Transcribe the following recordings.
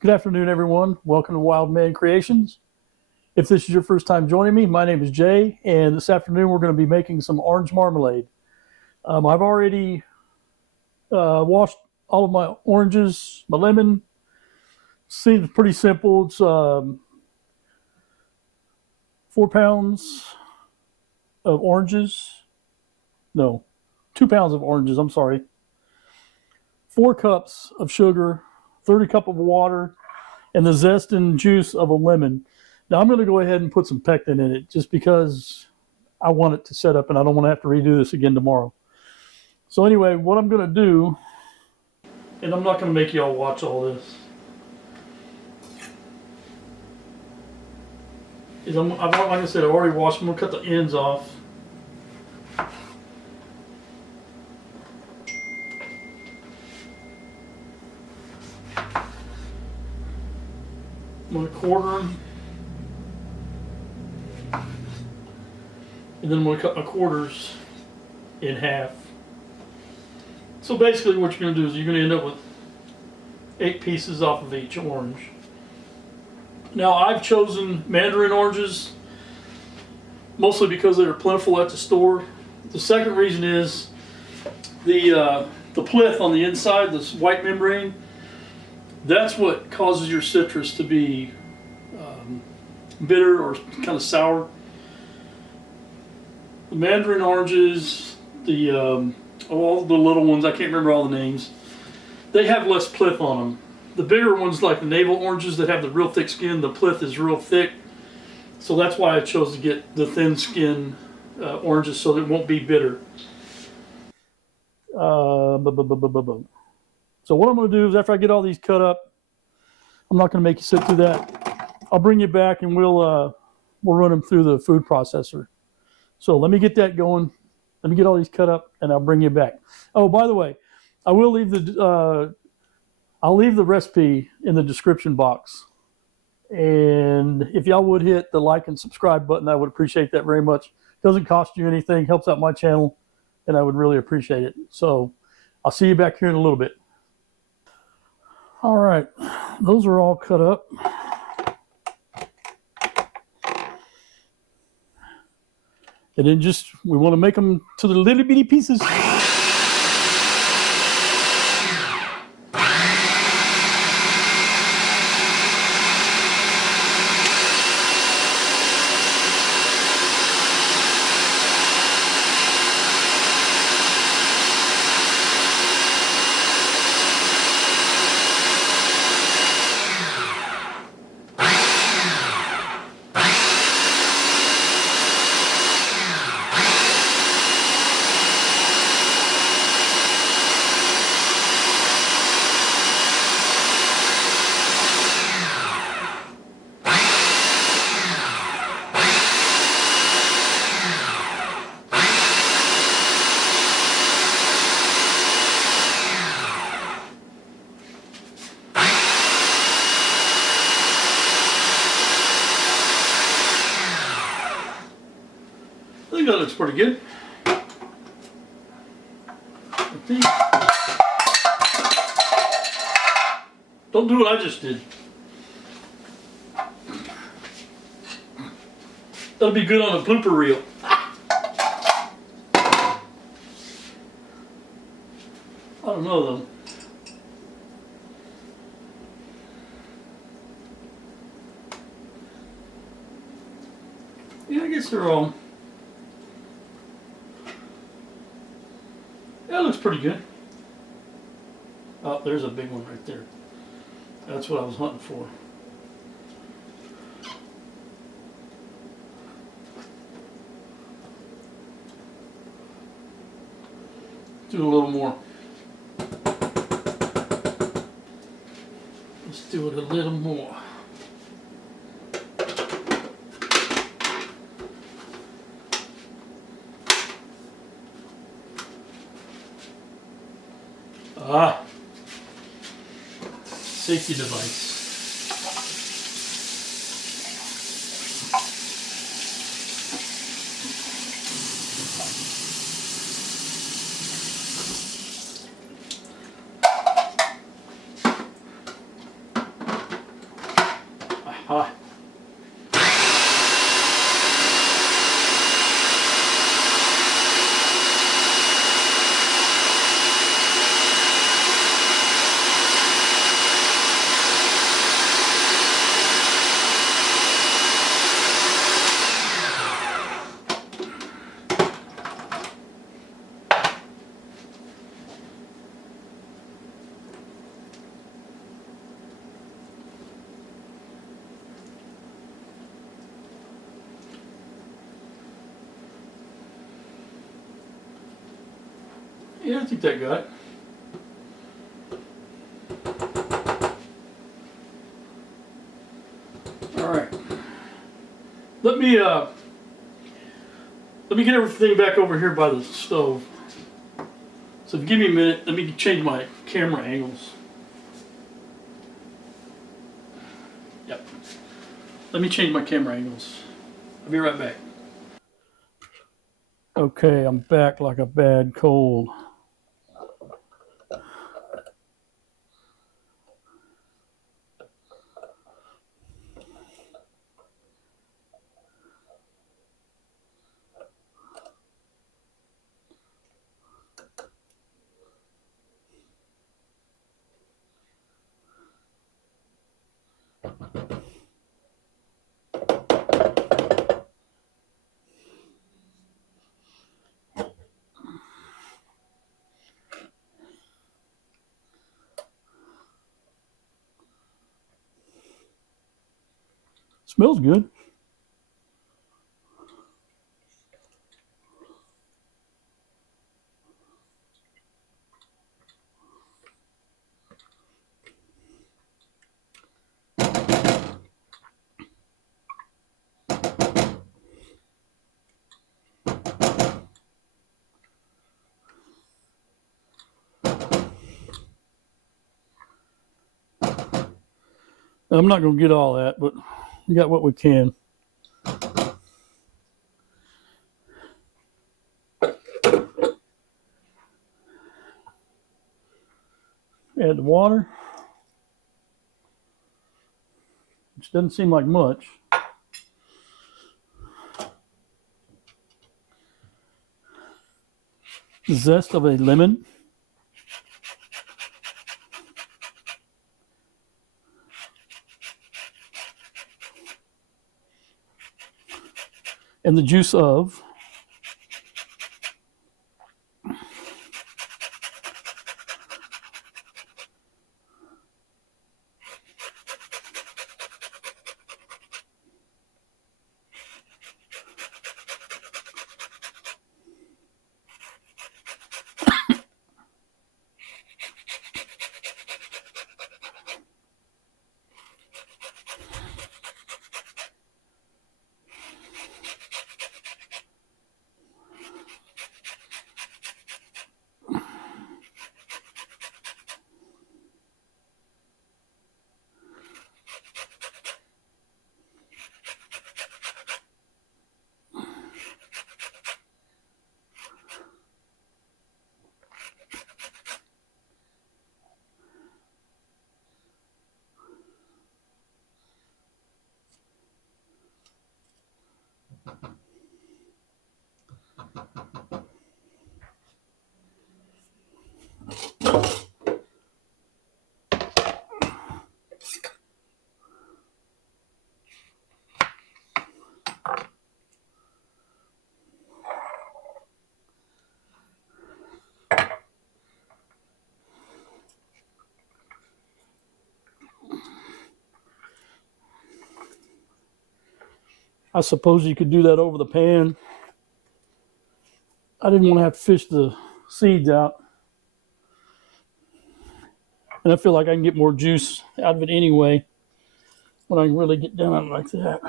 Good afternoon, everyone. Welcome to Wild Man Creations. If this is your first time joining me, my name is Jay, and this afternoon we're going to be making some orange marmalade. I've already washed all of my oranges, my lemon. Seems pretty simple. It's 4 pounds of oranges. No, 2 pounds of oranges, I'm sorry. 4 cups of sugar, 30 cups of water, and the zest and juice of a lemon. Now I'm going to go ahead and put some pectin in it just because I want it to set up and I don't want to have to redo this again tomorrow. So anyway, what I'm going to do, and I'm not going to make y'all watch all this, is like I said, I've already washed them. I'm going to cut the ends off. I'm going to quarter them. And then I'm going to cut my quarters in half. So basically what you're going to do is you're going to end up with 8 pieces off of each orange. Now I've chosen mandarin oranges mostly because they are plentiful at the store. The second reason is the pith on the inside, this white membrane, that's what causes your citrus to be bitter or kind of sour. The mandarin oranges, all the little ones, I can't remember all the names, they have less pith on them. The bigger ones, like the navel oranges that have the real thick skin, the pith is real thick. So that's why I chose to get the thin skin oranges so that it won't be bitter. So what I'm going to do is after I get all these cut up, I'm not going to make you sit through that. I'll bring you back and we'll run them through the food processor. So let me get that going. Let me get all these cut up, and I'll bring you back. Oh, by the way, I will leave I'll leave the recipe in the description box. And if y'all would hit the like and subscribe button, I would appreciate that very much. It doesn't cost you anything, helps out my channel, and I would really appreciate it. So I'll see you back here in a little bit. All right, those are all cut up. And then we want to make them to the little bitty pieces. I think that looks pretty good. I think. Don't do what I just did. That'll be good on a blooper reel. I don't know though. Yeah, I guess they're all. That looks pretty good. Oh, there's a big one right there. That's what I was hunting for. Do a little more. Let's do it a little more. Safety device. Hot. Yeah, I think that got it. All right. Let me get everything back over here by the stove. So if you give me a minute, let me change my camera angles. Yep. Let me change my camera angles. I'll be right back. Okay, I'm back like a bad cold. Smells good. I'm not going to get all that, but we got what we can. Add the water, which doesn't seem like much. The zest of a lemon. And the juice of I suppose you could do that over the pan. I didn't want to have to fish the seeds out. And I feel like I can get more juice out of it anyway when I really get down on it like that.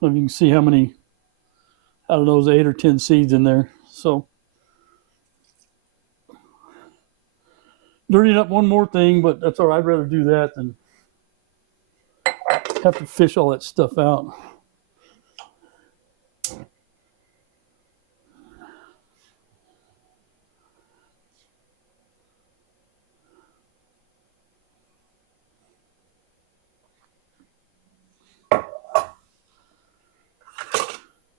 You can see how many out of those 8 or 10 seeds in there. So dirtying up one more thing, but that's all right. I'd rather do that than have to fish all that stuff out.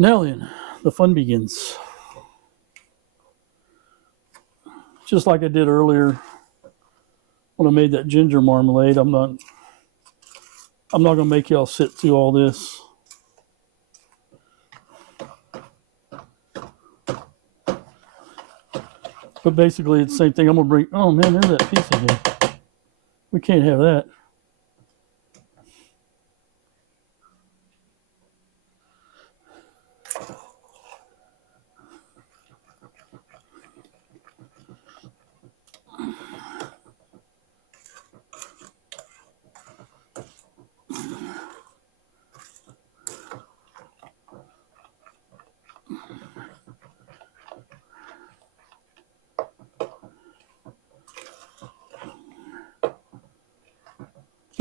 Now then, the fun begins. Just like I did earlier when I made that ginger marmalade, I'm not gonna make y'all sit through all this. But basically it's the same thing. I'm gonna bring, oh man, there's that piece again. We can't have that.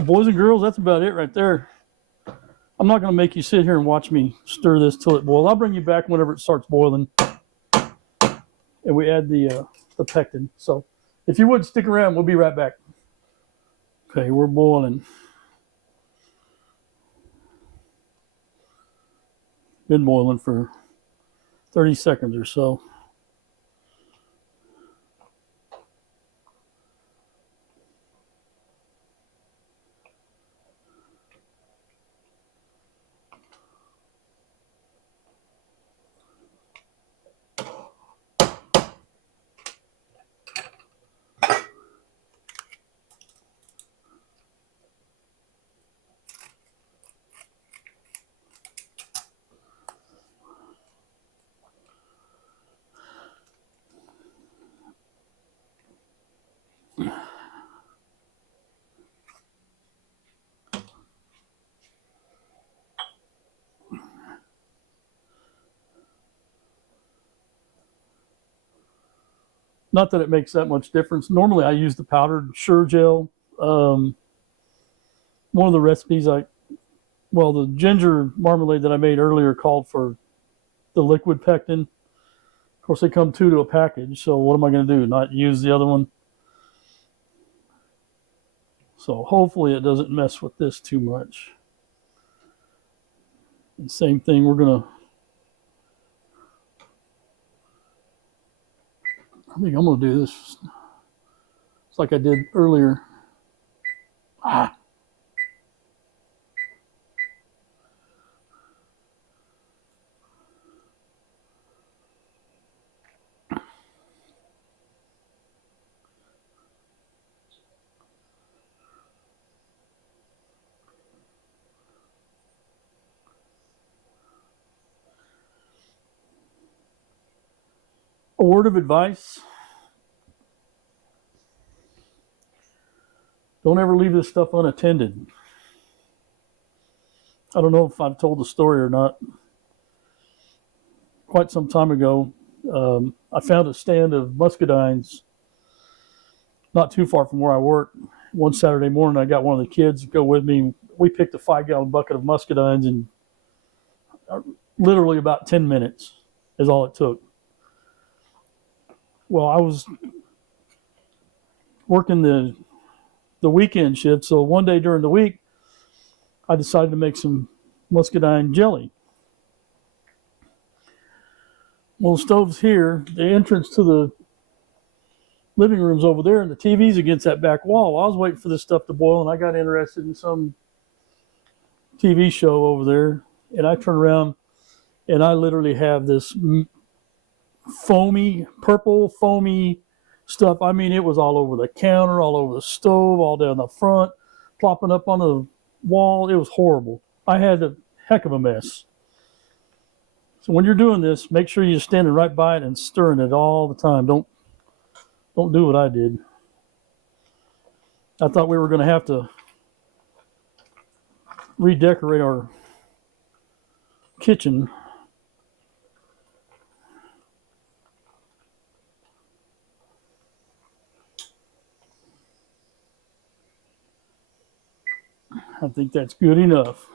Boys and girls, that's about it right there. I'm not going to make you sit here and watch me stir this till it boils. I'll bring you back whenever it starts boiling. And we add the pectin. So if you would stick around, we'll be right back. Okay, we're boiling. Been boiling for 30 seconds or so. Not that it makes that much difference. Normally I use the powdered Sure Gel. One of the recipes the ginger marmalade that I made earlier called for the liquid pectin. Of course, they come two to a package. So what am I going to do? Not use the other one? So hopefully it doesn't mess with this too much. And same thing, I think I'm going to do this. It's like I did earlier. A word of advice. Don't ever leave this stuff unattended. I don't know if I've told the story or not. Quite some time ago, I found a stand of muscadines not too far from where I work. One Saturday morning, I got one of the kids to go with me. We picked a 5-gallon bucket of muscadines in literally about 10 minutes is all it took. Well, I was working the weekend shift, so one day during the week, I decided to make some muscadine jelly. Well, the stove's here. The entrance to the living room's over there, and the TV's against that back wall. I was waiting for this stuff to boil, and I got interested in some TV show over there, and I turn around, and I literally have this purple foamy stuff. I mean, it was all over the counter, all over the stove, all down the front, plopping up on the wall. It was horrible. I had a heck of a mess. So when you're doing this, make sure you're standing right by it and stirring it all the time. Don't do what I did. I thought we were going to have to redecorate our kitchen. I think that's good enough.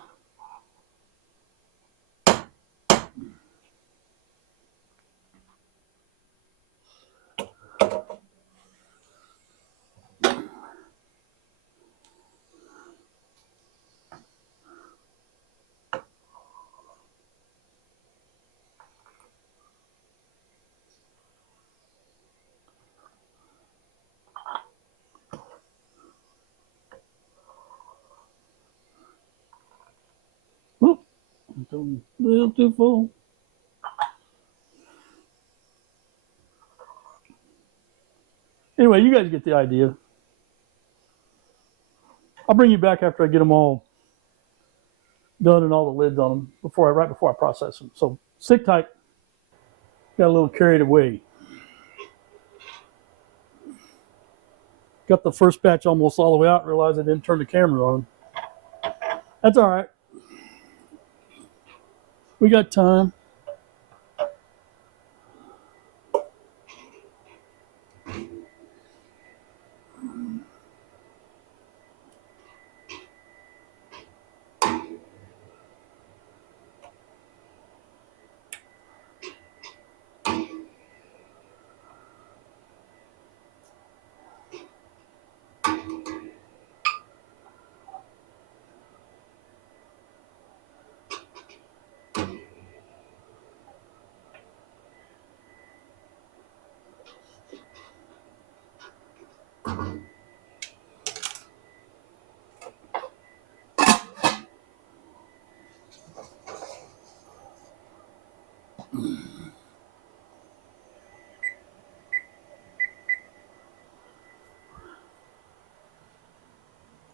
A little too full. Anyway, you guys get the idea. I'll bring you back after I get them all done and all the lids on them right before I process them. So stick tight. Got a little carried away. Got the first batch almost all the way out. Realized I didn't turn the camera on. That's all right. We got time.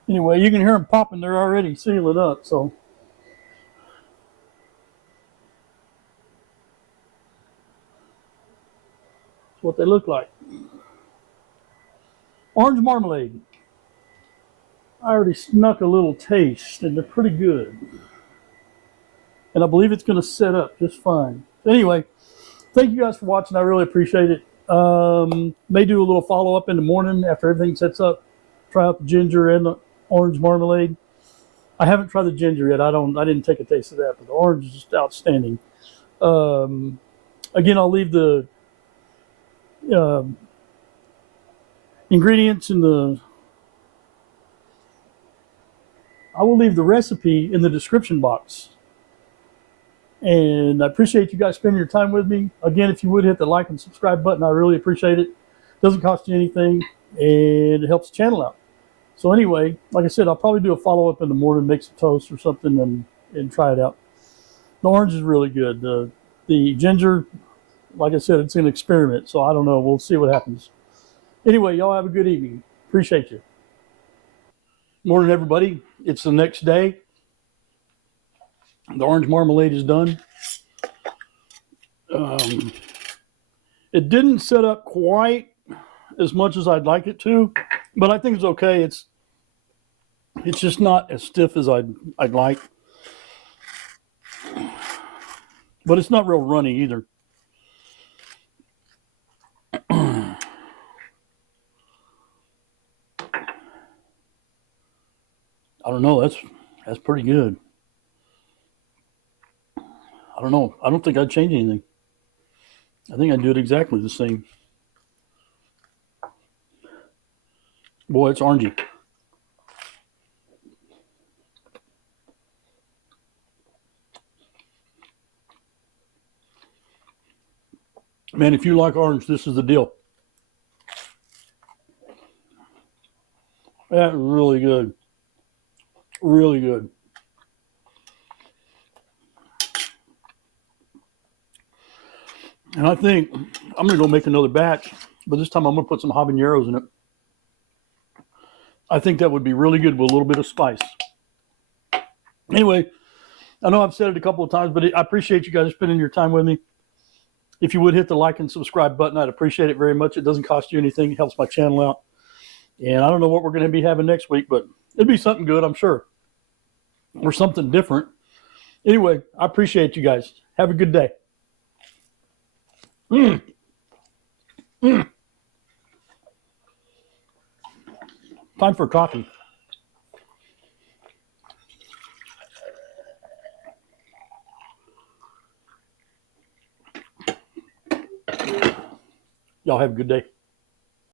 Anyway, you can hear them popping. They're already sealing up. So that's what they look like. Orange marmalade. I already snuck a little taste, and they're pretty good. And I believe it's going to set up just fine. Anyway, thank you guys for watching. I really appreciate it. May do a little follow-up in the morning after everything sets up. Try out the ginger and the orange marmalade. I haven't tried the ginger yet. I didn't take a taste of that, but the orange is just outstanding. Again, I'll leave the ingredients I will leave the recipe in the description box. And I appreciate you guys spending your time with me. Again, if you would hit the like and subscribe button, I really appreciate it. Doesn't cost you anything, and it helps the channel out. So anyway, like I said, I'll probably do a follow-up in the morning, make some toast or something, and try it out. The orange is really good. The ginger, like I said, it's an experiment, so I don't know. We'll see what happens. Anyway, y'all have a good evening. Appreciate you. Morning, everybody. It's the next day. The orange marmalade is done. It didn't set up quite as much as I'd like it to, but I think it's okay. It's just not as stiff as I'd like. But it's not real runny either. I don't know. That's pretty good. I don't know. I don't think I'd change anything. I think I'd do it exactly the same. Boy, it's orangey. Man, if you like orange, this is the deal. That's really good. Really good. And I think I'm going to go make another batch, but this time I'm going to put some habaneros in it. I think that would be really good with a little bit of spice. Anyway, I know I've said it a couple of times, but I appreciate you guys spending your time with me. If you would hit the like and subscribe button, I'd appreciate it very much. It doesn't cost you anything. It helps my channel out. And I don't know what we're going to be having next week, but it'd be something good, I'm sure. Or something different. Anyway, I appreciate you guys. Have a good day. Time for coffee. Y'all have a good day.